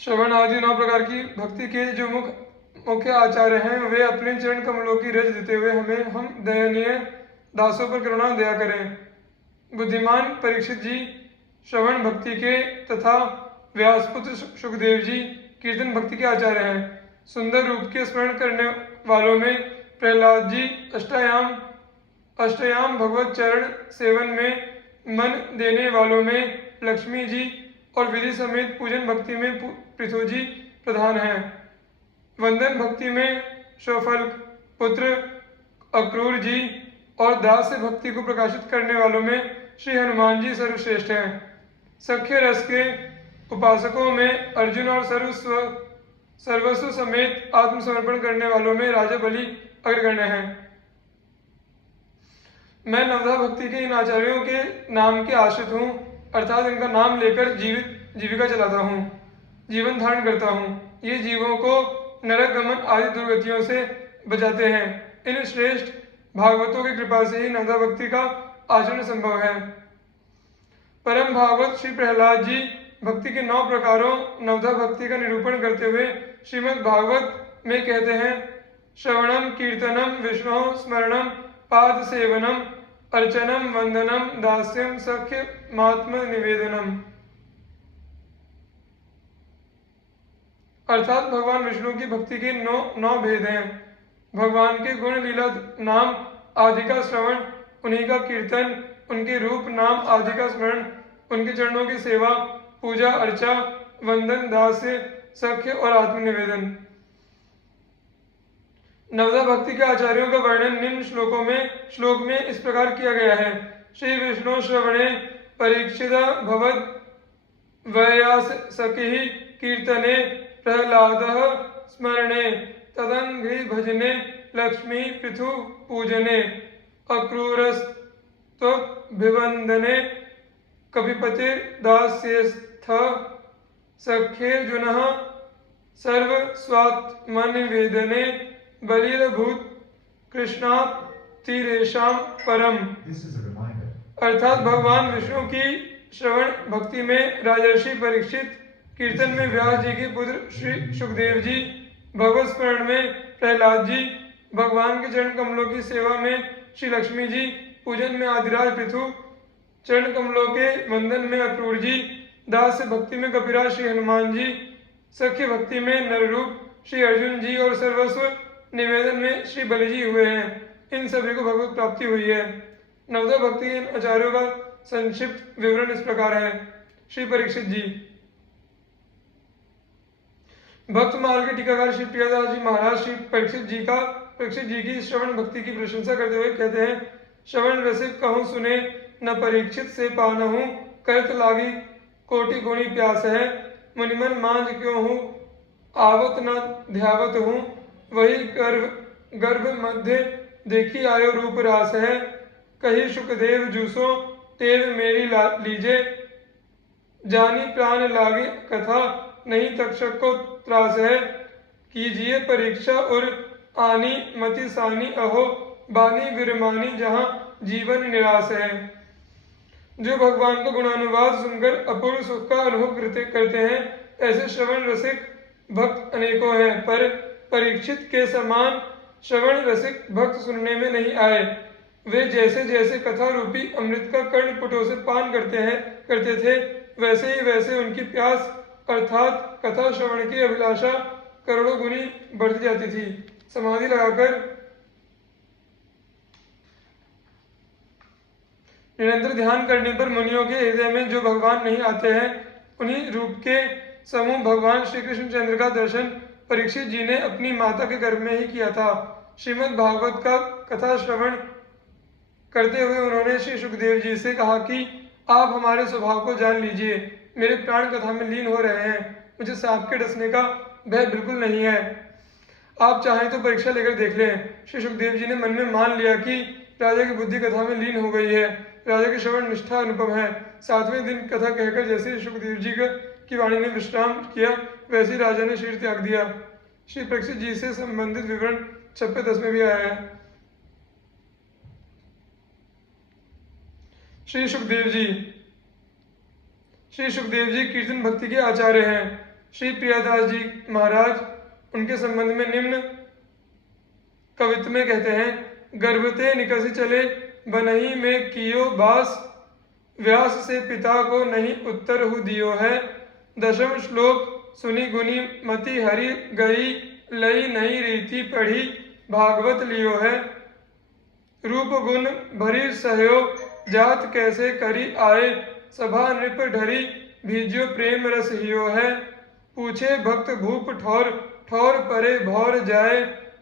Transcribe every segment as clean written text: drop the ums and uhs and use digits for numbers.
श्रवण आदि 9 प्रकार की भक्ति के जो मुख्य आचार्य हैं, वे अपने चरण कमलों की रज देते हुए हम दयनीय दासों पर करुणा दया करें। बुद्धिमान परीक्षित जी श्रवण भक्ति के तथा व्यासपुत्र सुखदेव जी कीर्तन भक्ति के आचार्य हैं। सुंदर रूप के स्मरण करने वालों में प्रहलाद जी अष्टयाम भगवत चरण सेवन में मन देने वालों में लक्ष्मी जी और विधि समेत पूजन भक्ति में पृथु जी प्रधान हैं। वंदन भक्ति में शौफल्क पुत्र अक्रूर जी और दास से भक्ति को प्रकाशित करने वालों में श्री हनुमान जी सर्वश्रेष्ठ हैं। सख्य रस के उपासकों में अर्जुन और सर्वस्व समेत आत्मसमर्पण करने वालों में राजा बलि अग्रगण्य हैं। मैं नवधा भक्ति के इन आचार्यों के नाम के आश्रित हूँ, अर्थात इनका नाम लेकर जीविका चलाता हूँ, जीवन धारण करता हूँ। ये जीवों को नरक गमन आदि दुर्गतियों से बचाते हैं। इन श्रेष्ठ भागवतों की कृपा से ही नवधा भक्ति का आचरण संभव है। परम भागवत श्री प्रहलाद जी भक्ति के 9 प्रकारों नवधा भक्ति का निरूपण करते हुए श्रीमद् भागवत में कहते हैं, श्रवणम कीर्तनम विष्णु स्मरणम पाद सेवनम अर्चनम वंदनम दास्यम सख्य महात्म निवेदनम। अर्थात भगवान विष्णु की भक्ति के 9 भेद हैं। भगवान के गुण लीला नाम आदि का श्रवण, उन्हीं का कीर्तन, उनके रूप नाम आदि का स्मरण, उनके चरणों की सेवा, पूजा अर्चा, वंदन, दास्य, सख्य और आत्मनिवेदन। नवधा भक्ति के आचार्यों का वर्णन निम्न श्लोक में इस प्रकार किया गया है। श्री विष्णु श्रवणे परीक्षित भवद वयास सखि कीर्तने प्रहलाद स्मरणे तदंघ्रि भजने लक्ष्मी पृथु पूजने अक्रूरस्त्वभिवंदने कपिपते दास्यस्थ सख्येर्जुनः सर्वस्वात्मनिवेदने बलिर्भूत कृष्णातिरेषां परम। अर्थात भगवान विष्णु की श्रवण भक्ति में राजर्षि परीक्षित, कीर्तन में व्यास जी के पुत्र श्री सुखदेव जी, भगवत स्मरण में प्रहलाद जी, भगवान के चरण कमलों की सेवा में श्री लक्ष्मी जी, पूजन में आदिराज पृथु, चरण कमलों के वंदन में अक्रूर जी, दास भक्ति में कपिराज श्री हनुमान जी, सख्य भक्ति में नररूप श्री अर्जुन जी और सर्वस्व निवेदन में श्री बलि जी हुए हैं। इन सभी को भगवत प्राप्ति हुई है। नवधा भक्ति के आचार्यों का संक्षिप्त विवरण इस प्रकार है। श्री परीक्षित जी भक्तमाल के टीकाकार श्री प्रियादास जी महाराज श्री परीक्षित जी की श्रवण भक्ति की प्रशंसा करते हुए कहते हैं, श्रवण रसिक कहूँ सुने न परीक्षित से पानहूँ, करत लागी कोटि गुणी प्यास है, मुनिमन मांझ क्यों हूँ आवत न ध्यावत हूँ, वही गर्भ मध्य देखी आयो रूप रास है, कही सुखदेव जूसो तेव मेरी लीजे, जानी प्राण लागे कथा नहीं तक्षक को त्रास है, कीजिए परीक्षा और आनी मति सानी अहो, बानी विरमानी जहाँ जीवन निराश है। जो भगवान का गुणानुवाद सुनकर अपूर्व सुख का अनुभव करते हैं, ऐसे श्रवण रसिक भक्त अनेकों हैं, पर परीक्षित के समान श्रवण रसिक भक्त सुनने में नहीं आए। वे जैसे जैसे कथा रूपी अमृत का कर्णपुटों से पान करते थे, वैसे उनकी प्यास अर्थात कथा श्रवण की अभिलाषा करोड़ों गुनी बढ़ती जाती थी। समाधि लगाकर निरंतर ध्यान करने पर मुनियों के हृदय में जो भगवान नहीं आते हैं, उन्हीं रूप के समूह भगवान श्री कृष्ण चंद्र का दर्शन परीक्षित जी ने अपनी माता के गर्भ में ही किया था। श्रीमद् भागवत का कथा श्रवण करते हुए उन्होंने श्री सुखदेव जी से कहा कि आप हमारे स्वभाव को जान लीजिए, मेरे प्राण कथा में लीन हो रहे हैं, मुझे सांप के डसने का भय बिल्कुल नहीं है, आप चाहें तो परीक्षा लेकर देख लें। श्री सुखदेव जी ने मन में मान लिया कि राजा की बुद्धि कथा में लीन हो गई है, राजा की श्रवण निष्ठा अनुपम है। 7वें दिन कथा कहकर जैसे सुखदेव जी की वाणी ने विश्राम किया, वैसे ही राजा ने शरीर त्याग दिया। श्री परीक्षित जी से संबंधित विवरण 6-10 में भी आया है। श्री सुखदेव जी कीर्तन भक्ति के आचार्य हैं। श्री प्रियादास जी महाराज उनके संबंध में निम्न कवित्व में कहते हैं, गर्भते निकसी चले बनही में कियो बास, व्यास से पिता को नहीं उत्तर हु दियो है। दशम श्लोक सुनी गुनी मति हरि गई, लई नई रीति पढ़ी भागवत लियो है। रूप गुण भरी सहयो जात कैसे करी आए, सभा नृप ढरी भीज्यो प्रेम रस हियो है। पूछे भक्त भूप ठौर, ठौर परे भौर जाए,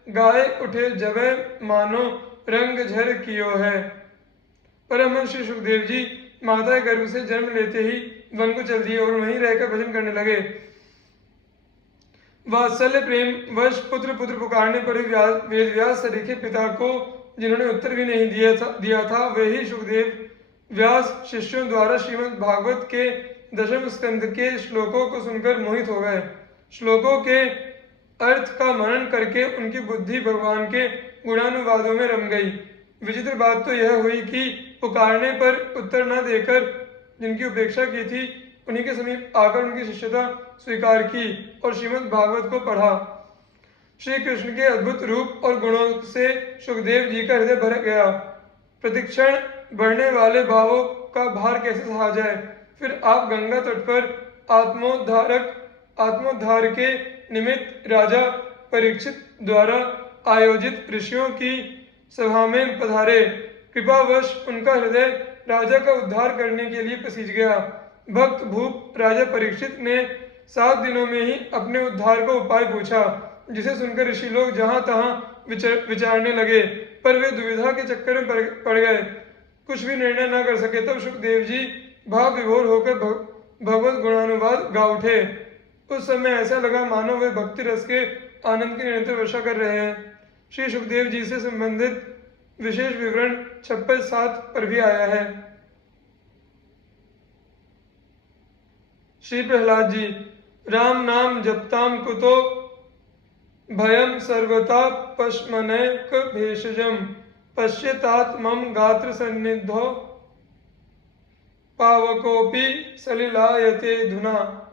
गाए उठे जबे मानो रंग झर कियो है। परमहंस श्री सुखदेव जी माता गर्भ से जन्म लेते ही वन को चल दिए और वहीं रहकर भजन करने लगे। वात्सल्य प्रेम वश पुत्र पुत्र पुकारने पर वेद व्यास सरीखे पिता को जिन्होंने उत्तर भी नहीं दिया था वे ही सुखदेव व्यास शिष्यों द्वारा श्रीमद् भागवत के दशम स्कंद के श्लोकों को सुनकर मोहित हो गए। श्लोकों के अर्थ का मनन करके उनकी बुद्धि भगवान के गुणानुवादों में रम गई। विचित्र बात तो यह हुई कि पुकारने पर उत्तर न देकर जिनकी उपेक्षा की थी उन्हीं के समीप आकर उनकी शिष्यता स्वीकार की और श्रीमद् भागवत को पढ़ा। श्री कृष्ण के अद्भुत रूप और गुणों से सुखदेव जी का हृदय भर गया। प्रतिक्षण बढ़ने वाले भावों का भार कैसे सहा जाए। फिर आप गंगा तट पर आत्मोद्धार के निमित्त राजा परीक्षित द्वारा आयोजित ऋषियों की सभा में पधारे। कृपावश उनका हृदय राजा का उद्धार करने के लिए पसीज गया। भक्त भूप राजा परीक्षित ने 7 दिनों में ही अपने उद्धार का उपाय पूछा, जिसे सुनकर ऋषि लोग जहां तहां विचारने लगे, पर वे दुविधा के चक्कर में पड़ गए, कुछ भी निर्णय न कर सके। तब सुखदेव जी भाव विभोर होकर भगवत गुणानुवाद गा उठे। उस समय ऐसा लगा मानो वे भक्ति रस के आनंद की निरंतर वर्षा कर रहे हैं। श्री सुखदेव जी से संबंधित विशेष विवरण 56-7 पर भी आया है। श्री प्रहलाद जी, राम नाम जपताम कुतो भयम सर्वता पश्मनैक भेषजम, पश्यतात मम गात्र सन्निधो पावकोपि सलिलायते धुना।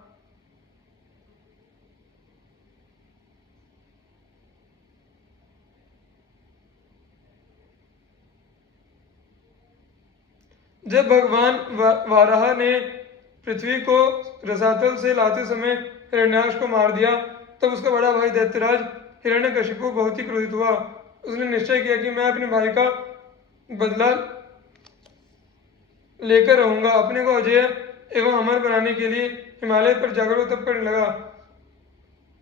जब भगवान वाराह ने पृथ्वी को रसातल से लाते समय हिरण्याक्ष को मार दिया, तब उसका बड़ा भाई दैत्यराज हिरण्यकशिपु बहुत ही क्रोधित हुआ। उसने निश्चय किया कि मैं अपने भाई का बदला लेकर रहूंगा। अपने को अजय एवं अमर बनाने के लिए हिमालय पर जाकर वो तप करने लगा।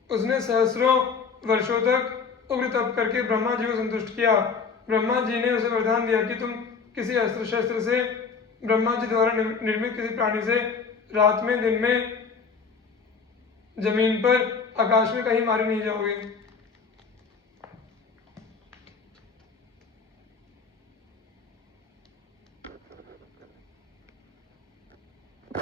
उसने सहस्रों वर्षों तक उग्र तप करके ब्रह्मा जी को संतुष्ट किया। ब्रह्मा जी ने उसे वरदान दिया कि तुम किसी अस्त्र शस्त्र से, ब्रह्मा जी द्वारा निर्मित किसी प्राणी से रात में, दिन में, जमीन पर, आकाश में कहीं मारे नहीं जाओगे।